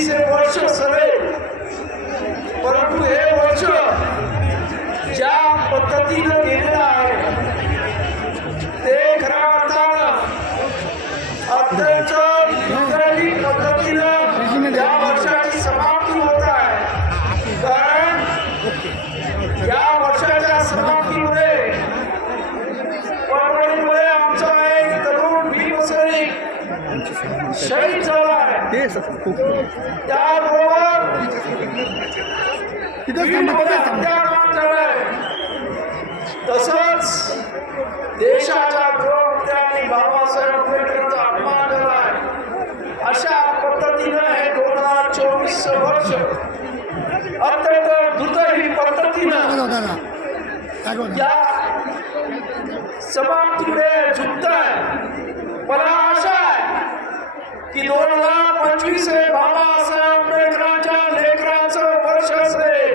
25 वर्ष सरेल, परंतु हे वर्ष ज्या पद्धतीनं गेलेलं आहे ते खऱ्या अर्थानं अत्यंत नैसर्गिक पद्धतीनं या वर्षाची समाप्ती होत आहे। कारण या वर्षाच्या समाप्तीमुळे परभणीमुळे आमचा एक तरुण भीमसैनिक शहीद झाला आहे। त्याबरोबर हत्याकांड झालाय। तसंच देशाच्या गृहमंत्र्यांनी बाबासाहेब आंबेडकरांचा अपमान झालाय। अशा पद्धतीनं हे 2024 वर्ष अत्यंत दुर्दैवी पद्धतीनं या समाप्तीकडे झुकत आहे। मला आशा आहे की 2025 हे बाबासाहेब आंबेडकरांच्या लेकरांचं वर्ष असेल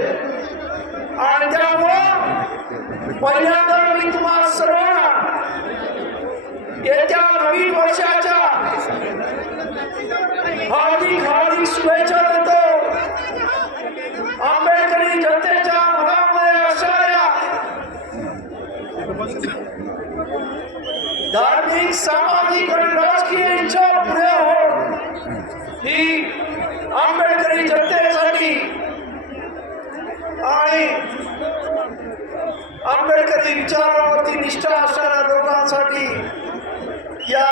आणि त्यामुळं पहिल्यांदा मी तुम्हा सर्वांना येत्या नवीन वर्षाच्या हार्दिक हार्दिक शुभेच्छा देतो। आंबेडकरी जनतेच्या मनामध्ये असणाऱ्या धार्मिक, सामाजिक आणि राजकीय इच्छा पुढे हो ही आंबेडकरी जनतेसाठी आणि आंबेडकरी विचारावरती निष्ठा असणाऱ्या लोकांसाठी या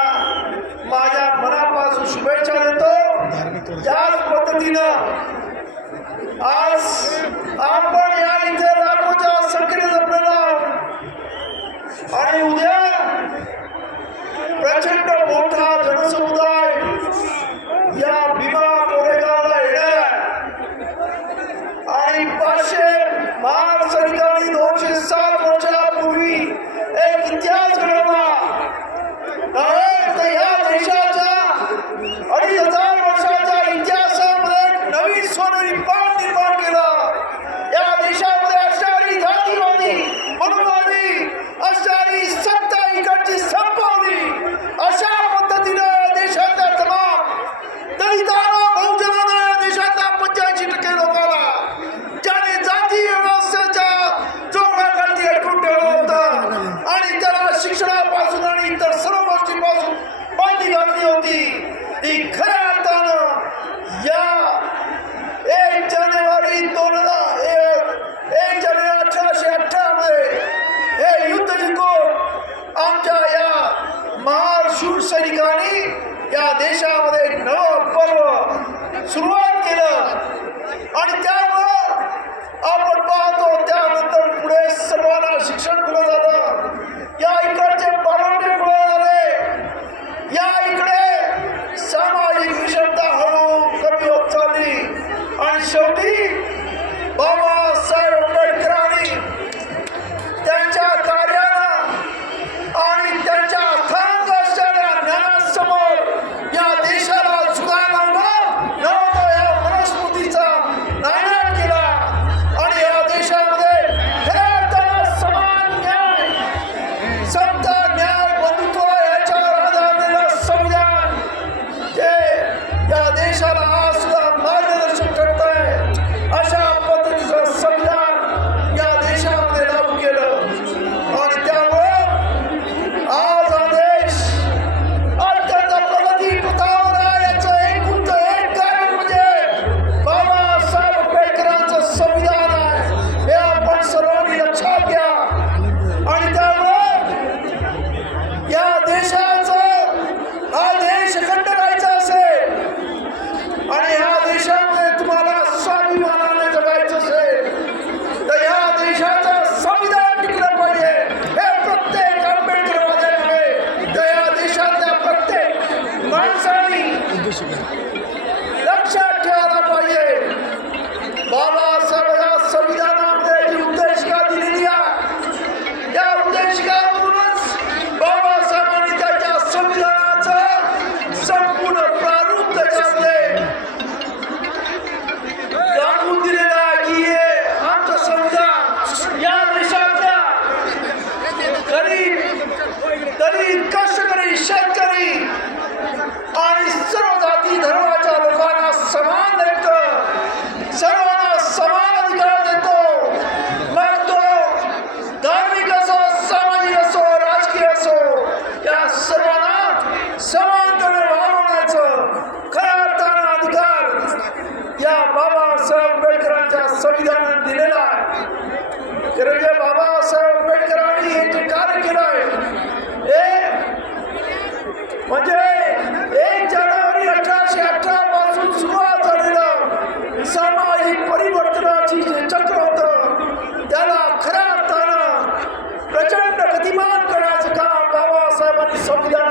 माझ्या मनापासून शुभेच्छा देतो। त्याच पद्धतीनं आज आपण या इथे लाखोच्या संख्येने जमलेलो आणि उद्या प्रचंड मोठा जनसमुदाय या भीमा कोरेगावला येणार आणि 500 महान सैनिकांनी 207 वर्षापूर्वी एक इतिहास घडवला। तर या देशाच्या 2500 वर्षाच्या इतिहासामध्ये एक नवीन सोनेरी पान निर्माण केलं। या देशामध्ये असणारी जातीवादी, मनुवादी असणारी सत्ता इकडची संपवली। अशा पद्धतीनं देशातल्या तमाम दलितांना, बहुजनांना, या देशातल्या 85% लोकांना ज्याने जाती व्यवस्थेच्या जोखडाखाली अडकून ठेवलं होतं आणि त्याला शिक्षणापासून आणि इतर सर्व गोष्टींपासून बंदी घातली होती, ती खऱ्या अर्थानं या 1 जानेवारी 1818 मध्ये हे युद्ध जिंकून आमच्या या महान शूर सैनिकांनी या देशामध्ये एक नवं पर्व सुरुवात केलं आणि त्यामुळं आपण पाहतो त्यानंतर पुढे सर्वांना शिक्षण खुलं झालं। या इकडचे परवडे खुले झाले। या इकडे सामाजिक विषमता हळूहळू कमी होत चालली आणि शेवटी बाबासाहेब आंबेडकरांनी त्यांच्या कार्यानं आणि त्यांच्या अथांग असणाऱ्या ज्ञानासमोर या देशाला झुकायला लावलं, नव्हतं या मनस्मृतीचा नायनाट केला आणि या देशामध्ये खऱ्या अर्थानं समान न्याय, समता, न्याय, बंधुत्व याच्यावर आधारलेलं संविधान जे या देशाला आज सुद्धा मार्गदर्शन करत आहे, अशा पद्धतीचं संविधान या देशामध्ये लागू केलं आणि त्यामुळं आज हा देश अत्यंत प्रगती पथावर आहे। याचं एक कारण म्हणजे बाबासाहेब आंबेडकरांचं संविधान आहे, हे आपण सर्वांनी लक्षात घ्या आणि त्यामुळं या देशाचं हा देश अखंड राहायचा असेल आणि ह्या देशामध्ये तुम्हाला स्वाभिमानाने जगायचं असेल तर या देशाचं संविधान टिकलं पाहिजे, हे प्रत्येक आंबेडकरवाद्याने तर या देशातल्या प्रत्येक माणसाने लक्षात ठेवायला पाहिजे। बाबासाहेब या संविधानामध्ये जी उद्देशिका दिलेली आहे त्या उद्देशिकामधूनच बाबासाहेबांनी त्याच्या संविधानाचं संपूर्ण प्रारूप त्याच्यामध्ये दाखवून दिलेलं आहे की हे आमचं संविधान या देशातल्या गरीब, दलित, कष्टकरी, शेतकरी आणि सर्व जाती धर्म खरं जे बाबासाहेब आंबेडकरांनी हे जे कार्य केलं आहे म्हणजे 1 जानेवारी 1818 पासून सुरुवात झालेलं सामाजिक परिवर्तनाची जे चक्र होतं त्याला खऱ्या अर्थानं प्रचंड गतिमान करण्याचं काम बाबासाहेबांनी संविधान